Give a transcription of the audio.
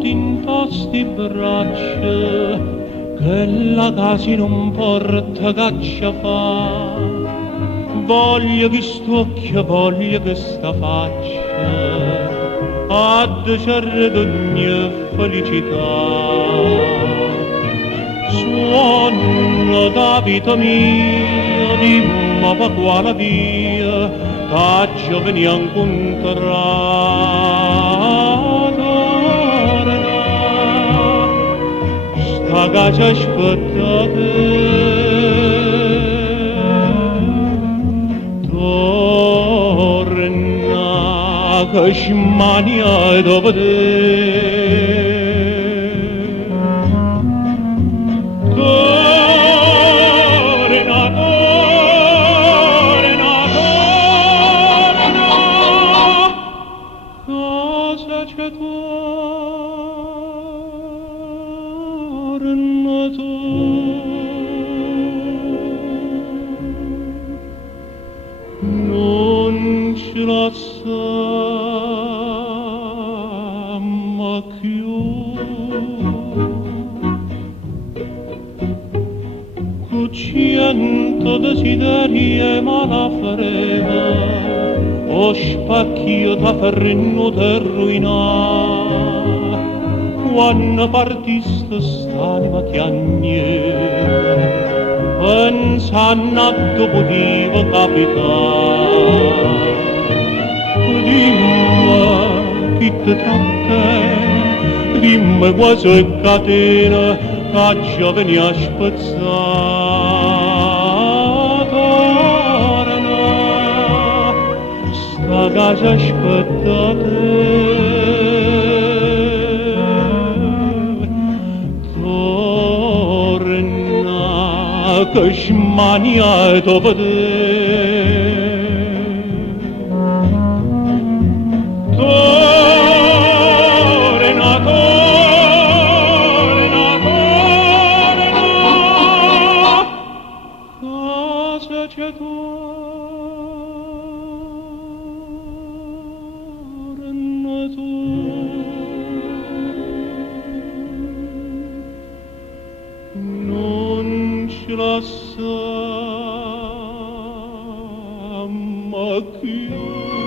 tinta sti braccia, che la casa non porta caccia fa. Voglio che st'occhio, voglio che sta faccia, a decerre d'ogni felicità. Suono da vita mia, dimma pa quale via, ta giovani incontrata. Sta casa aspettate, torna che smania dopo te. Non ci lasciamo più, cento desideri e malafreva, o spacchio da ferro e ruina. Quando partiste st'anima chiagneva, pensando a dopo divo capitare. Dimmi chi te tratta, dimmi quasi è catena, che giovani a spezzata. Sta casa aspettate, che smania dopo te. Torna, torna, torna, casa c'è torna tu. Non ci lasciamo più.